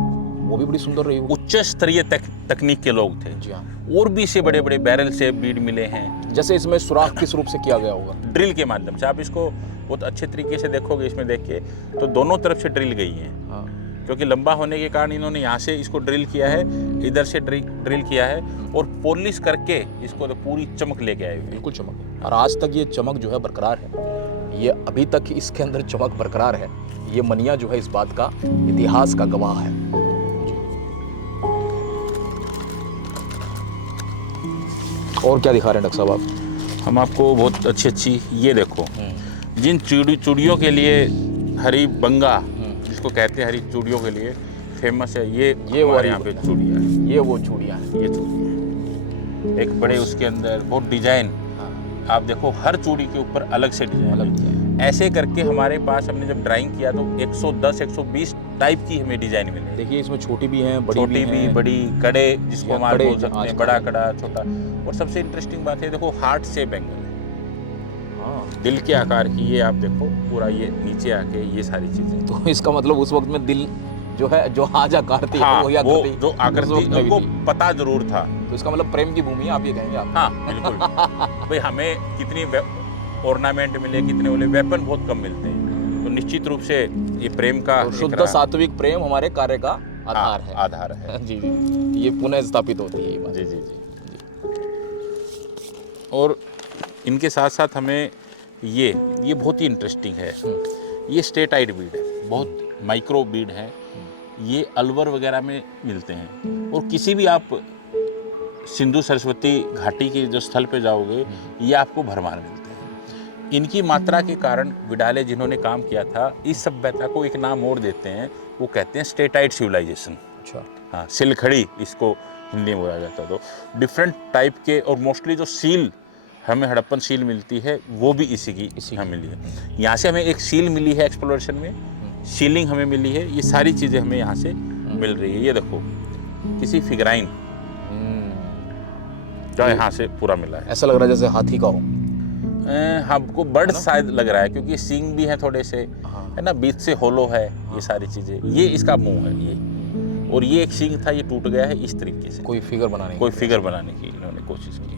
वो भी बड़ी सुंदर रही। उच्च स्तरीय तकनीक के लोग थे। जी हाँ। और भी इसे बड़े बड़े बैरल से बीड मिले हैं। जैसे इसमें सुराख किस रूप से किया गया होगा? ड्रिल के माध्यम से। आप इसको बहुत अच्छे तरीके से देखोगे, इसमें देख के तो दोनों तरफ से ड्रिल गई है। क्योंकि लंबा होने के कारण इन्होंने यहाँ से इसको ड्रिल किया है, इधर से ड्रिल किया है और पॉलिश करके इसको तो पूरी चमक लेके आए हुए। बिल्कुल चमक। और आज तक ये चमक जो है बरकरार है। ये अभी तक इसके अंदर चमक बरकरार है। ये मनिया जो है इस बात का, इतिहास का गवाह है। और क्या दिखा रहे हैं डॉक्टर साहब आप? हम आपको बहुत अच्छी ये देखो, जिन चूड़ियों के लिए हरी बंगा जिसको कहते हैं, हरी चूड़ियों के लिए फेमस है। ये हमारे यहाँ पे चूड़ियाँ हैं। ये वो चूड़ियाँ हैं। ये चूड़ियाँ एक बड़े उसके अंदर बहुत डिजाइन। आप देखो हर चूड़ी के ऊपर अलग से डिजाइन। ऐसे करके हमारे पास हमने जब ड्राइंग किया तो 110-120 टाइप की हमें डिजाइन मिले। देखिए इसमें छोटी भी हैं, बड़ी छोटी भी, बड़ी कड़े जिसको हम आज बोल सकते हैं, बड़ा कड़ा, छोटा। और सबसे इंटरेस्टिंग बात है, देखो हार्ट शेप एंगल है, दिल के आकार की। ये आप देखो पूरा ये नीचे आके ये सारी चीजें। तो इसका मतलब उस वक्त में दिल जो है, जो आज आकार थी, हाँ, वो जो आकृति उनको पता जरूर था। तो इसका मतलब प्रेम की भूमि आप ये कहेंगे आप? हाँ बिल्कुल। भाई हमें कितनी ऑर्नामेंट मिले, कितने बोले वेपन बहुत कम मिलते हैं, तो निश्चित रूप से ये प्रेम का तो शुद्ध सात्विक प्रेम हमारे कार्य का आधार है। आधार है। जी जी, ये पुनः स्थापित होती है ये बात। जी जी जी। और इनके साथ साथ हमें ये बहुत ही इंटरेस्टिंग है। ये स्टेटाइट बीड है, बहुत माइक्रो बीड है। ये अलवर वगैरह में मिलते हैं। और किसी भी आप सिंधु सरस्वती घाटी के जो स्थल पे जाओगे, ये आपको भरमार मिलते हैं। इनकी मात्रा के कारण विडाले जिन्होंने काम किया था, इस सभ्यता को एक नाम और देते हैं, वो कहते हैं स्टेटाइट सिविलाइजेशन। अच्छा। हाँ, सिलखड़ी इसको हिंदी में बोला जाता है। तो डिफरेंट टाइप के, और मोस्टली जो सील हमें हड़प्पन सील मिलती है वो भी इसी की हमें मिली है। यहाँ से हमें एक सील मिली है एक्सप्लोरेशन में, सीलिंग हमें मिली है। ये सारी चीज़ें हमें यहाँ से मिल रही है। ये देखो किसी फिगराइन जो यहाँ से पूरा मिला है। ऐसा लग रहा है जैसे हाथी का हो। हमको बर्ड शायद लग रहा है, क्योंकि सींग भी है थोड़े से, है ना, बीच से होलो है। ये सारी चीज़ें, ये इसका मुंह है ये, और ये एक सींग था, ये टूट गया है इस तरीके से। कोई फिगर बनाने की इन्होंने कोशिश की।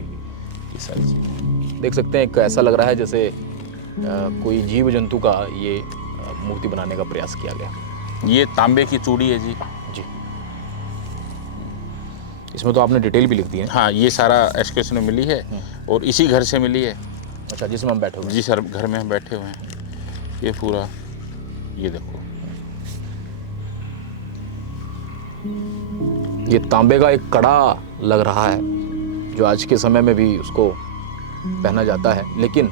ये सारी चीज़ें देख सकते हैं। ऐसा लग रहा है जैसे कोई जीव जंतु का ये मूर्ति बनाने का प्रयास किया गया। ये तांबे की चूड़ी है जी। इसमें तो आपने डिटेल भी लिख दी है। हाँ, ये सारा एक्सकर्शन में मिली है और इसी घर से मिली है। अच्छा, जिसमें हम बैठे हुए हैं। जी सर, घर में हम बैठे हुए हैं। ये पूरा ये देखो, ये तांबे का एक कड़ा लग रहा है, जो आज के समय में भी उसको पहना जाता है। लेकिन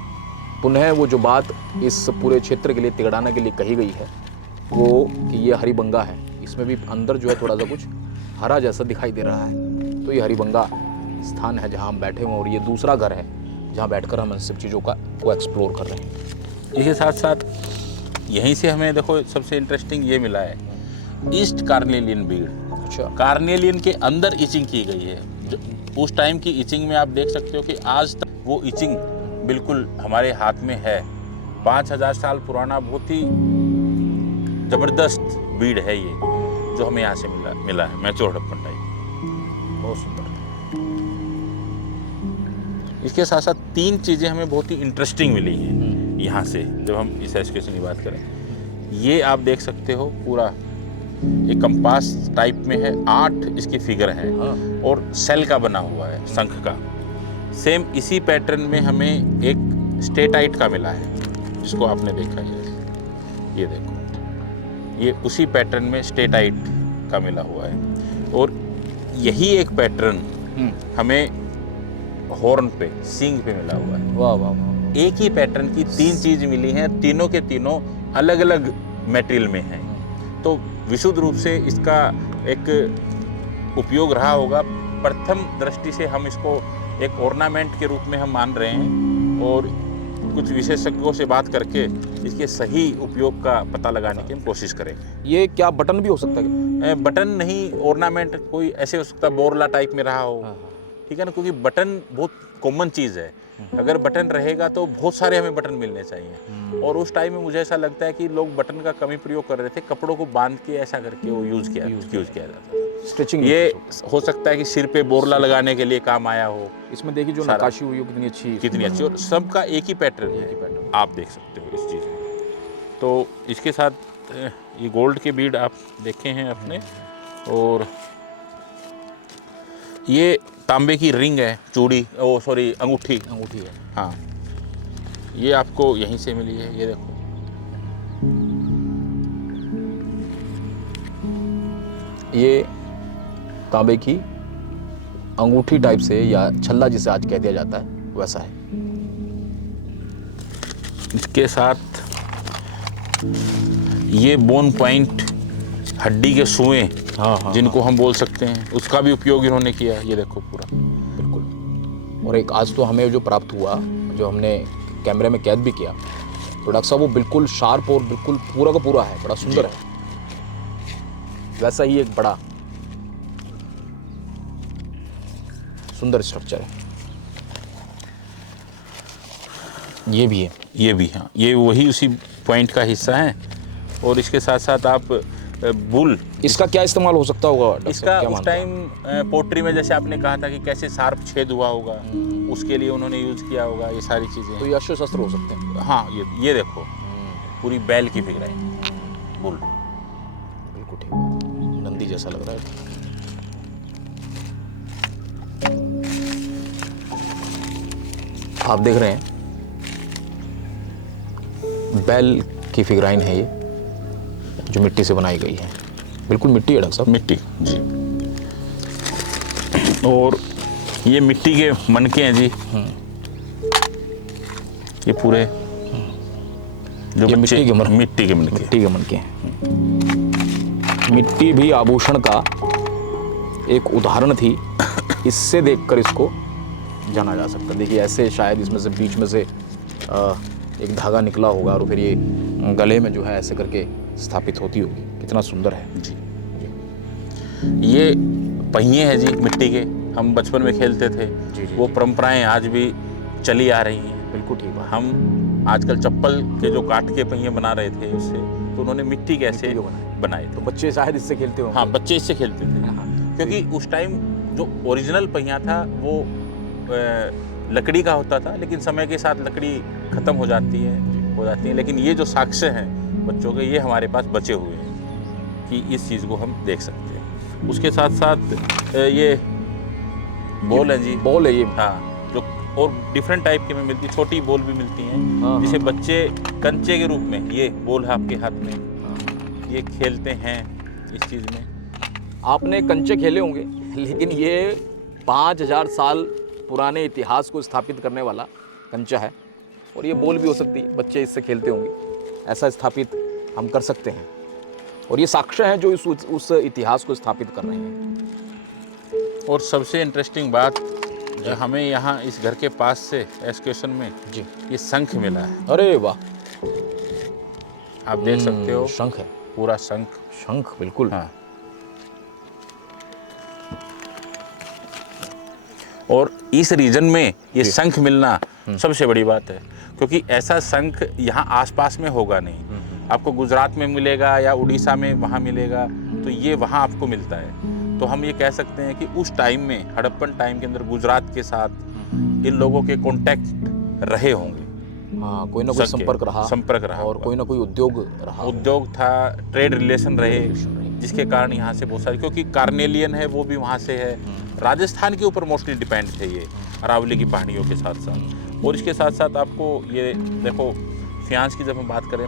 पुनः वो जो बात इस पूरे क्षेत्र के लिए, तिगड़ाना के लिए कही गई है, वो कि ये हरिबंगा है। इसमें भी अंदर जो है थोड़ा सा कुछ हरा जैसा दिखाई दे रहा है। तो ये हरिबंगा स्थान है जहाँ हम बैठे हुए हैं, और ये दूसरा घर है जहाँ बैठकर हम इन सब चीज़ों को एक्सप्लोर कर रहे हैं। इसके साथ साथ यहीं से हमें देखो सबसे इंटरेस्टिंग ये मिला है, ईस्ट कार्नेलियन बीड। अच्छा। कार्नेलियन के अंदर इचिंग की गई है। उस टाइम की इचिंग में आप देख सकते हो कि आज तक वो इचिंग बिल्कुल हमारे हाथ में है। 5000 साल पुराना बहुत ही जबरदस्त बीड है ये, जो हमें यहाँ से मिला है, मैचोर हड़प्पन टाइप। बहुत सुंदर। इसके साथ साथ 3 चीज़ें हमें बहुत ही इंटरेस्टिंग मिली हैं यहाँ से, जब हम इस एस्केशन की बात करें। ये आप देख सकते हो पूरा एक कंपास टाइप में है, 8 इसकी फिगर है और सेल का बना हुआ है, शंख का। सेम इसी पैटर्न में हमें एक स्टेटाइट का मिला है, जिसको आपने देखा है, ये देखो, ये उसी पैटर्न में स्टेटाइट का मिला हुआ है। और यही एक पैटर्न हमें हॉर्न पे, सींग पे मिला हुआ है। वाह वाह वाह। एक ही पैटर्न की 3 चीज मिली हैं, तीनों के तीनों अलग अलग मटेरियल में हैं। तो विशुद्ध रूप से इसका एक उपयोग रहा होगा। प्रथम दृष्टि से हम इसको एक ऑर्नामेंट के रूप में हम मान रहे हैं, और कुछ विशेषज्ञों से बात करके इसके सही उपयोग का पता लगाने की हम कोशिश करेंगे। ये क्या बटन भी हो सकता है क्या? बटन नहीं, ऑर्नामेंट कोई ऐसे हो सकता है, बोरला टाइप में रहा हो, ठीक है ना, क्योंकि बटन बहुत कॉमन चीज़ है। अगर बटन रहेगा तो बहुत सारे हमें बटन मिलने चाहिए। और उस टाइम में मुझे ऐसा लगता है कि लोग बटन का कमी प्रयोग कर रहे थे, कपड़ों को बांध के ऐसा करके वो यूज़ किया जाता था। स्टिचिंग ये हो सकता है कि सिर पे बोरला लगाने के लिए काम आया हो। इसमें देखिए जो नक्काशी हुई हो कितनी अच्छी, और सबका एक ही पैटर्न है, आप देख सकते हो इस चीज़ में। तो इसके साथ ये गोल्ड के बीड आप देखे हैं अपने, और ये तांबे की रिंग है, चूड़ी, अंगूठी है। हाँ, ये आपको यहीं से मिली है, ये देखो। ये तांबे की अंगूठी टाइप से, या छल्ला जिसे आज कह दिया जाता है, वैसा है। इसके साथ ये बोन पॉइंट, हड्डी के सुएं, जिनको हम बोल सकते हैं, उसका भी उपयोग इन्होंने किया। ये देखो पूरा, बिल्कुल। और एक आज तो हमें जो प्राप्त हुआ, जो हमने कैमरे में कैद भी किया, तो डॉक्टर साहब वो बिल्कुल शार्प और बिल्कुल पूरा का पूरा है, बड़ा सुंदर है। वैसा ही एक बड़ा सुंदर स्ट्रक्चर है। ये भी है, ये भी, हाँ, ये वही उसी पॉइंट का हिस्सा है। और इसके साथ साथ आप बुल, इसका क्या इस्तेमाल हो सकता होगा? इसका उस टाइम पोट्री में, जैसे आपने कहा था कि कैसे शार्प छेद हुआ होगा, उसके लिए उन्होंने यूज किया होगा ये सारी चीजें। तो ये अस्त्र शस्त्र हो सकते हैं। हाँ, ये देखो पूरी बैल की फिगर है, बुल, बिल्कुल ठीक है, नंदी जैसा लग रहा है। आप देख रहे हैं बैल की फिगराइन है ये, जो मिट्टी से बनाई गई है। बिल्कुल मिट्टी है डॉक्टर साहब, मिट्टी जी। और ये मिट्टी के मनके हैं जी, ये पूरे जो ये मिट्टी के मनके मिट्टी के मनके हैं। मिट्टी भी आभूषण का एक उदाहरण थी, इससे देखकर इसको जाना जा सकता है। देखिए ऐसे शायद इसमें से बीच में से एक धागा निकला होगा, और फिर ये गले में जो है ऐसे करके स्थापित होती होगी। कितना सुंदर है जी। ये पहिए हैं जी मिट्टी के, हम बचपन में खेलते थे। वो परंपराएं आज भी चली आ रही हैं। बिल्कुल ठीक है। हम आजकल चप्पल के जो काट के पहिए बना रहे थे उससे, तो उन्होंने मिट्टी के ऐसे बनाए थे। तो बच्चे शायद इससे खेलते हो। हाँ, बच्चे इससे खेलते थे, क्योंकि उस टाइम जो ओरिजिनल पहिया था वो लकड़ी का होता था, लेकिन समय के साथ लकड़ी खत्म हो जाती है। लेकिन ये जो साक्ष्य हैं बच्चों के, ये हमारे पास बचे हुए हैं कि इस चीज़ को हम देख सकते हैं। उसके साथ साथ ये बॉल है जी, बॉल है ये। हाँ, जो और डिफरेंट टाइप की में मिलती, छोटी बॉल भी मिलती हैं, जिसे बच्चे कंचे के रूप में, ये बॉल है आपके हाथ में, ये खेलते हैं इस चीज़ में। आपने कंचे खेले होंगे, लेकिन ये 5000 साल पुराने इतिहास को स्थापित करने वाला कंचा है। और ये बॉल भी हो सकती है, बच्चे इससे खेलते होंगे, ऐसा स्थापित हम कर सकते हैं। और ये साक्ष्य हैं जो उस इतिहास को स्थापित कर रहे हैं। और सबसे इंटरेस्टिंग बात, हमें यहाँ इस घर के पास से एक्सकर्शन में जी ये शंख मिला है। अरे वाह, आप देख सकते हो, शंख है, पूरा शंख। बिल्कुल। हाँ। और इस रीजन में ये शंख मिलना सबसे बड़ी बात है, क्योंकि ऐसा शंख यहाँ आसपास में होगा नहीं। आपको गुजरात में मिलेगा या उड़ीसा में वहाँ मिलेगा, तो ये वहाँ आपको मिलता है। तो हम ये कह सकते हैं कि उस टाइम में, हड़प्पन टाइम के अंदर, गुजरात के साथ इन लोगों के कॉन्टैक्ट रहे होंगे। हाँ, कोई ना कोई संपर्क रहा और कोई ना कोई उद्योग रहा, उद्योग था, ट्रेड रिलेशन रहे, जिसके कारण यहाँ से बहुत सारे, क्योंकि कार्नेलियन है वो भी वहाँ से है, राजस्थान के ऊपर मोस्टली डिपेंड थे ये, अरावली की पहाड़ियों के साथ साथ। और इसके साथ साथ आपको ये देखो, फियांस की जब हम बात करें,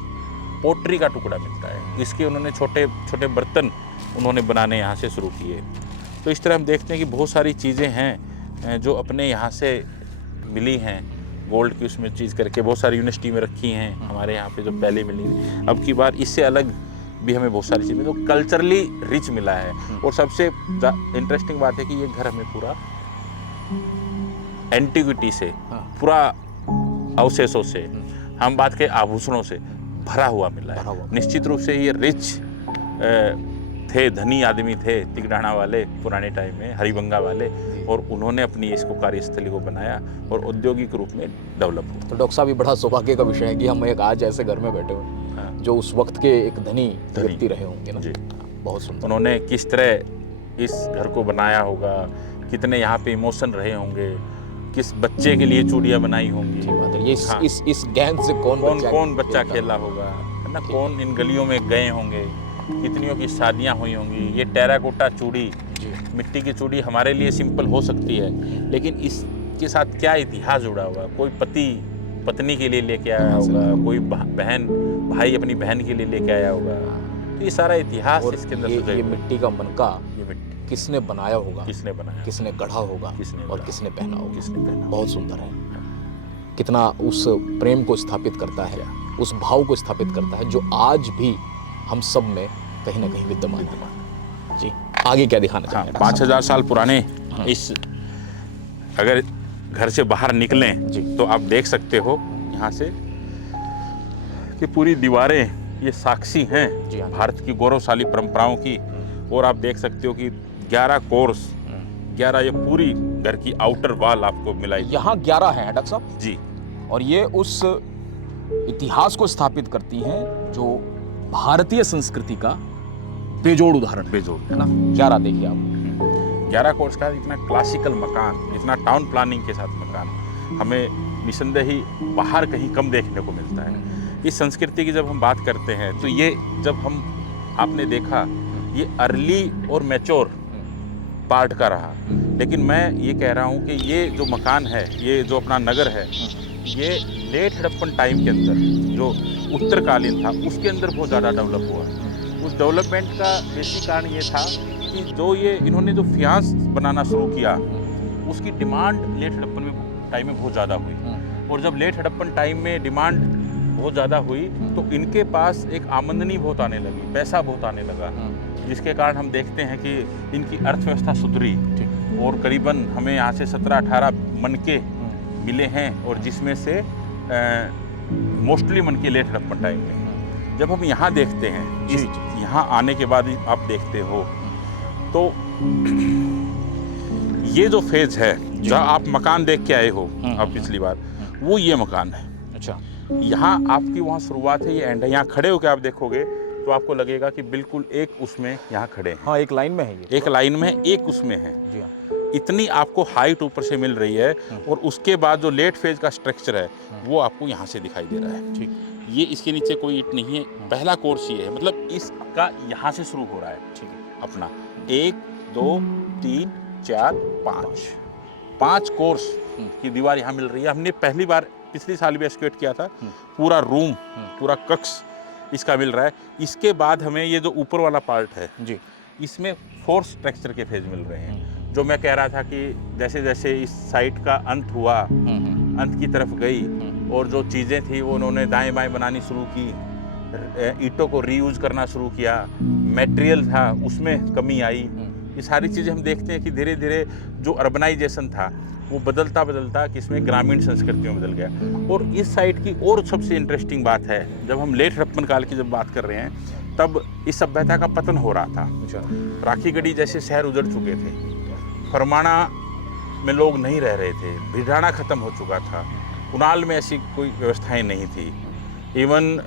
पोट्री का टुकड़ा मिलता है, इसके उन्होंने छोटे छोटे बर्तन उन्होंने बनाने यहाँ से शुरू किए। तो इस तरह हम देखते हैं कि बहुत सारी चीज़ें हैं जो अपने यहाँ से मिली हैं, गोल्ड की उसमें चीज़ करके बहुत सारी यूनिवर्सिटी में रखी हैं हमारे यहाँ पे जो पहले मिली। अब की बार इससे अलग भी हमें बहुत सारी चीज़ें, तो कल्चरली रिच मिला है। और सबसे इंटरेस्टिंग बात है कि ये घर हमें पूरा एंटिक्विटी से, पूरा अवशेषों से, हम बात करें आभूषणों से भरा हुआ मिला है। निश्चित रूप से ये रिच थे, धनी आदमी थे तिगड़ाना वाले पुराने टाइम में, हरिबंगा वाले, और उन्होंने अपनी इसको कार्यस्थली को बनाया और औद्योगिक रूप में डेवलप हुआ। तो डॉक्टर साहब, ये बड़ा सौभाग्य का विषय है कि हम एक आज ऐसे घर में बैठे हुए जो उस वक्त के एक धनी व्यक्ति रहे होंगे ना। जी, बहुत सुंदर। उन्होंने किस तरह इस घर को बनाया होगा, कितने यहाँ पे इमोशन रहे होंगे, किस बच्चे के लिए चूड़ियाँ बनाई होंगी, ये इस गेंद से कौन बच्चा खेला होगा, है ना, कौन इन गलियों में गए होंगे, कितनियों की शादियाँ हुई होंगी। ये टेराकोटा चूड़ी, मिट्टी की चूड़ी हमारे लिए सिंपल हो सकती है, लेकिन इसके साथ क्या इतिहास जुड़ा हुआ, कोई पति पत्नी के लिए लेके आया होगा, कोई बहन भाई अपनी बहन के लिए लेके आया होगा। तो ये सारा इतिहास इसके अंदर ये मिट्टी का मनका, ये मिट्टी किसने बनाया होगा, किसने गढ़ा होगा, और किसने पहना होगा। बहुत सुंदर है। कितना उस प्रेम को स्थापित करता है, उस भाव को स्थापित करता है जो आज भी हम सब में कहीं ना कहीं विद्यमान है। जी, आगे क्या दिखाना चाहेंगे? 5000 साल पुराने इस, अगर घर से बाहर निकलें तो आप देख सकते हो यहाँ से कि पूरी दीवारें ये साक्षी हैं भारत की गौरवशाली परंपराओं की। और आप देख सकते हो कि 11 कोर्स, 11 ये पूरी घर की आउटर वॉल आपको मिलाई। यहाँ 11 है डॉक्टर साहब जी, और ये उस इतिहास को स्थापित करती हैं जो भारतीय संस्कृति का बेजोड़ उदाहरण है ना। 11 देखिए आप, 11 कोर्स का इतना क्लासिकल मकान, इतना टाउन प्लानिंग के साथ मकान हमें निसंदेह ही बाहर कहीं कम देखने को मिलता है। इस संस्कृति की जब हम बात करते हैं तो ये जब हम आपने देखा ये अर्ली और मैच्योर पार्ट का रहा, लेकिन मैं ये कह रहा हूँ कि ये जो मकान है, ये जो अपना नगर है, ये लेट हड़प्पन टाइम के अंदर जो उत्तरकालीन था उसके अंदर बहुत ज़्यादा डेवलप हुआ। उस डेवलपमेंट का बेसिक कारण ये था कि जो ये इन्होंने जो फियांस बनाना शुरू किया उसकी डिमांड लेट हड़प्पन में टाइम में बहुत ज़्यादा हुई। और जब लेट हड़प्पन टाइम में डिमांड बहुत ज़्यादा हुई तो इनके पास एक आमदनी बहुत आने लगी, पैसा बहुत आने लगा, जिसके कारण हम देखते हैं कि इनकी अर्थव्यवस्था सुधरी। और करीबन हमें यहाँ से 17-18 मनके मिले हैं, और जिसमें से मोस्टली मनके लेट हड़प्पन टाइम में। जब हम यहाँ देखते हैं, यहाँ आने के बाद आप देखते हो तो ये जो फेज है जहाँ आप मकान देख के आए हो आप पिछली बार, वो ये मकान है। अच्छा, यहाँ आपकी वहाँ शुरुआत है, ये एंड है। यहाँ खड़े होकर आप देखोगे तो आपको लगेगा कि बिल्कुल एक उसमें यहाँ खड़े हैं। हाँ, एक लाइन में है ये, एक लाइन में, एक उसमें है। जी हाँ, इतनी आपको हाइट ऊपर से मिल रही है। और उसके बाद जो लेट फेज का स्ट्रक्चर है वो आपको यहाँ से दिखाई दे रहा है। ठीक, ये इसके नीचे कोई ईंट नहीं है। पहला कोर्स ये है, मतलब इसका यहाँ से शुरू हो रहा है। ठीक है, अपना 1 2 3 4 5 कोर्स की दीवार यहाँ मिल रही है। हमने पहली बार पिछली साल भी एस्केट किया था। पूरा रूम, पूरा कक्ष इसका मिल रहा है। इसके बाद हमें ये जो ऊपर वाला पार्ट है जी, इसमें 4 स्ट्रक्चर के फेज मिल रहे हैं। जो मैं कह रहा था कि जैसे जैसे इस साइट का अंत हुआ, अंत की तरफ गई, और जो चीज़ें थी वो उन्होंने दाएं बाएं बनानी शुरू की, ईंटों को रीयूज करना शुरू किया, मटेरियल था उसमें कमी आई। ये सारी चीज़ें हम देखते हैं कि धीरे धीरे जो अर्बनाइजेशन था वो बदलता बदलता किसमें ग्रामीण संस्कृति में बदल गया। और इस साइट की और सबसे इंटरेस्टिंग बात है, जब हम लेट हड़प्पन काल की जब बात कर रहे हैं तब इस सभ्यता का पतन हो रहा था। राखीगढ़ी जैसे शहर उजड़ चुके थे, फरमाना में लोग नहीं रह रहे थे, भिडाना ख़त्म हो चुका था, कुनाल में ऐसी कोई व्यवस्थाएं नहीं थी। इवन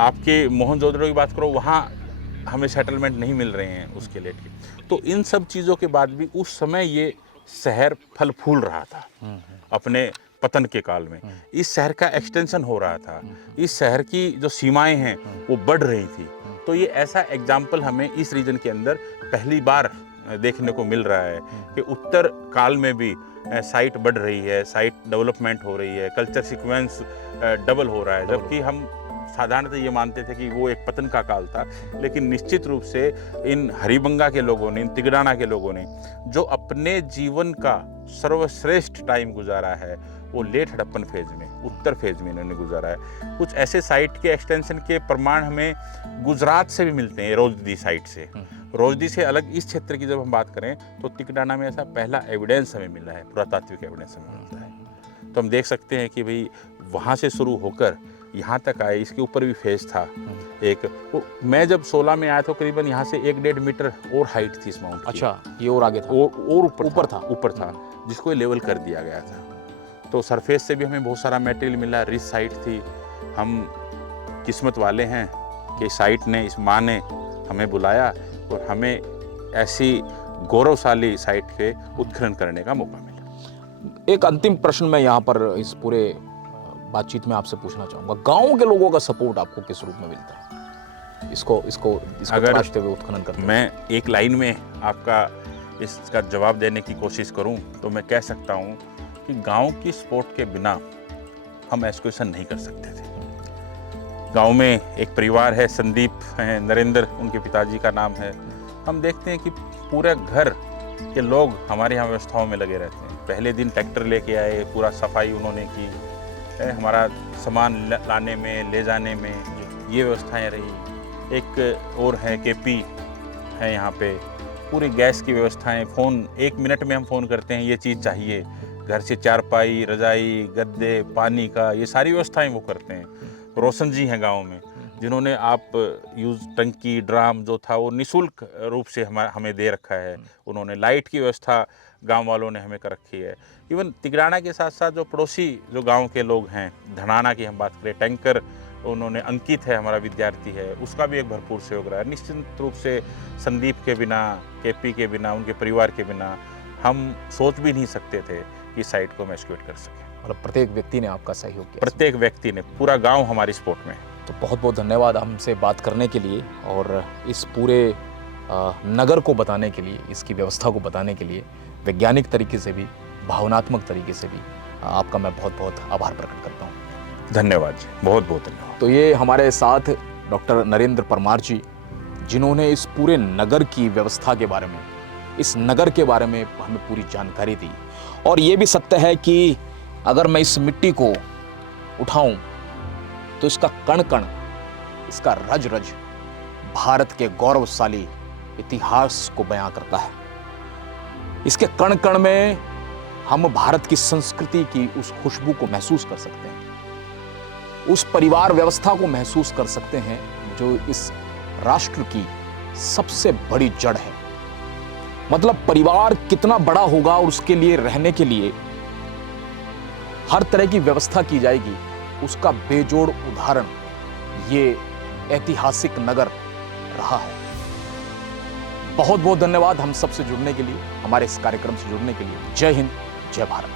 आपके मोहनजोदड़ो की बात करो, वहाँ हमें सेटलमेंट नहीं मिल रहे हैं उसके लेट के। तो इन सब चीज़ों के बाद भी उस समय ये शहर फल फूल रहा था अपने पतन के काल में। इस शहर का एक्सटेंशन हो रहा था, इस शहर की जो सीमाएं हैं वो बढ़ रही थी। तो ये ऐसा एग्जाम्पल हमें इस रीजन के अंदर पहली बार देखने को मिल रहा है कि उत्तर काल में भी साइट बढ़ रही है, साइट डेवलपमेंट हो रही है, कल्चर सीक्वेंस डबल हो रहा है। जबकि हम साधारणतः ये मानते थे कि वो एक पतन का काल था, लेकिन निश्चित रूप से इन हरिबंगा के लोगों ने, इन तिगड़ाना के लोगों ने जो अपने जीवन का सर्वश्रेष्ठ टाइम गुजारा है वो लेट हड़प्पन फेज में, उत्तर फेज में इन्होंने गुजारा है। कुछ ऐसे साइट के एक्सटेंशन के प्रमाण हमें गुजरात से भी मिलते हैं, रोजदी साइट से। रोजदी से अलग इस क्षेत्र की जब हम बात करें तो तिगड़ाना में ऐसा पहला एविडेंस हमें मिला है, पुरातात्विक एविडेंस हमें मिलता है। तो हम देख सकते हैं कि भाई वहाँ से शुरू होकर यहाँ तक आए, इसके ऊपर भी फेज था एक। मैं जब 16 में आया तो करीबन यहाँ से 1-1.5 मीटर और हाइट थी इस माउंट की। अच्छा, ये और आगे था और ऊपर था जिसको लेवल कर दिया गया था। तो सरफेस से भी हमें बहुत सारा मटेरियल मिला, रिच साइट थी। हम किस्मत वाले हैं कि साइट ने, इस माँ ने हमें बुलाया और हमें ऐसी गौरवशाली साइट के उत्खनन करने का मौका मिला। एक अंतिम प्रश्न मैं यहाँ पर इस पूरे बातचीत में आपसे पूछना चाहूँगा, गांव के लोगों का सपोर्ट आपको किस रूप में मिलता है इसको तराशते हुए, उत्खनन करते हुए? मैं एक लाइन में आपका इसका जवाब देने की कोशिश करूं तो मैं कह सकता हूं कि गांव की सपोर्ट के बिना हम एक्सकवेशन नहीं कर सकते थे। गांव में एक परिवार है, संदीप हैं, नरेंद्र उनके पिताजी का नाम है। हम देखते हैं कि पूरे घर के लोग हमारे यहाँ व्यवस्थाओं में लगे रहते हैं। पहले दिन ट्रैक्टर लेके आए, पूरा सफाई उन्होंने की, हमारा सामान लाने में, ले जाने में ये व्यवस्थाएं रही। एक और है केपी है यहाँ पे, पूरी गैस की व्यवस्थाएं, फ़ोन 1 मिनट में हम फ़ोन करते हैं ये चीज़ चाहिए, घर से चारपाई, रजाई, गद्दे, पानी का, ये सारी व्यवस्थाएं वो करते हैं। रोशन जी हैं गांव में, जिन्होंने आप यूज़ टंकी, ड्राम जो था वो निःशुल्क रूप से हमें दे रखा है। उन्होंने लाइट की व्यवस्था गांव वालों ने हमें कर रखी है। इवन तिगड़ाना के साथ साथ जो पड़ोसी जो गांव के लोग हैं, धनाना की हम बात करें, टैंकर उन्होंने, अंकित है हमारा विद्यार्थी है, उसका भी एक भरपूर सहयोग रहा है। निश्चित रूप से संदीप के बिना, केपी के बिना, उनके परिवार के बिना हम सोच भी नहीं सकते थे कि साइट को हम एक्सक्यूट कर सकें। मतलब प्रत्येक व्यक्ति ने आपका सहयोग किया? प्रत्येक व्यक्ति ने, पूरा गांव हमारी सपोर्ट में। तो बहुत बहुत धन्यवाद हमसे बात करने के लिए और इस पूरे नगर को बताने के लिए, इसकी व्यवस्था को बताने के लिए वैज्ञानिक तरीके से भी, भावनात्मक तरीके से भी आपका मैं बहुत बहुत आभार प्रकट करता हूँ। धन्यवाद जी, बहुत बहुत धन्यवाद। तो ये हमारे साथ डॉक्टर नरेंद्र परमार जी, जिन्होंने इस पूरे नगर की व्यवस्था के बारे में, इस नगर के बारे में हमें पूरी जानकारी दी। और ये भी सत्य है कि अगर मैं इस मिट्टी को उठाऊं तो इसका कण कण, इसका रज रज भारत के गौरवशाली इतिहास को बयां करता है। इसके कण कण में हम भारत की संस्कृति की उस खुशबू को महसूस कर सकते हैं, उस परिवार व्यवस्था को महसूस कर सकते हैं जो इस राष्ट्र की सबसे बड़ी जड़ है। मतलब परिवार कितना बड़ा होगा और उसके लिए रहने के लिए हर तरह की व्यवस्था की जाएगी, उसका बेजोड़ उदाहरण ये ऐतिहासिक नगर रहा है। बहुत बहुत धन्यवाद हम सबसे जुड़ने के लिए, हमारे इस कार्यक्रम से जुड़ने के लिए। जय हिंद, जय भारत।